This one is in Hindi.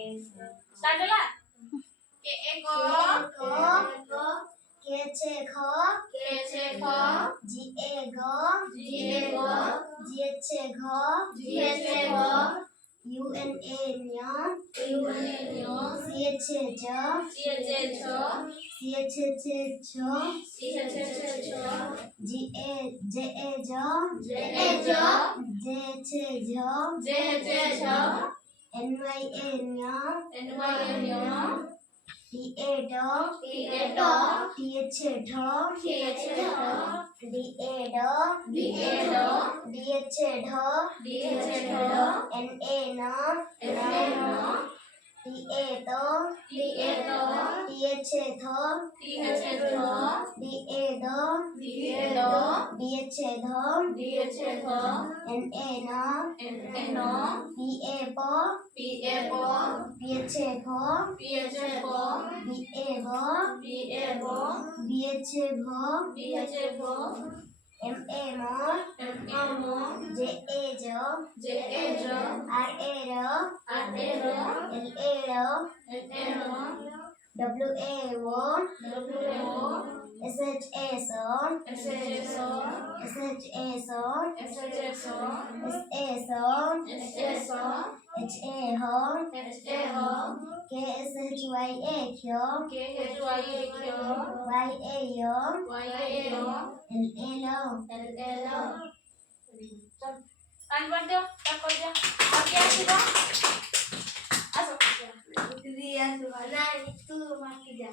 स्टार्ट होला के एक के छे ख जी ए ग जी छे घ यू एन ए न्य सी छे ज सी छे छ जी ए जे ए ज जे छे झ एन वाई ए न्य टी ए ड टी छे ढ डी ए ड डी छे ढ एन ए न टी ए ट टी छे थ डी ए द डी छे ध एन ए न पी ए प पी छे फ बी ए ब बी छे भ एम ए म जे ए ज आर ए र एल ए र डब्ल्यू ए व एस एच ए स एस एच ए स एस ए स एच ए ह के एस एच वाई ए ख्य वाई ए य एल ए ल कान बर दियो तक कर दियो बाकी आसीबो आसो दिया सुना तू माकी जा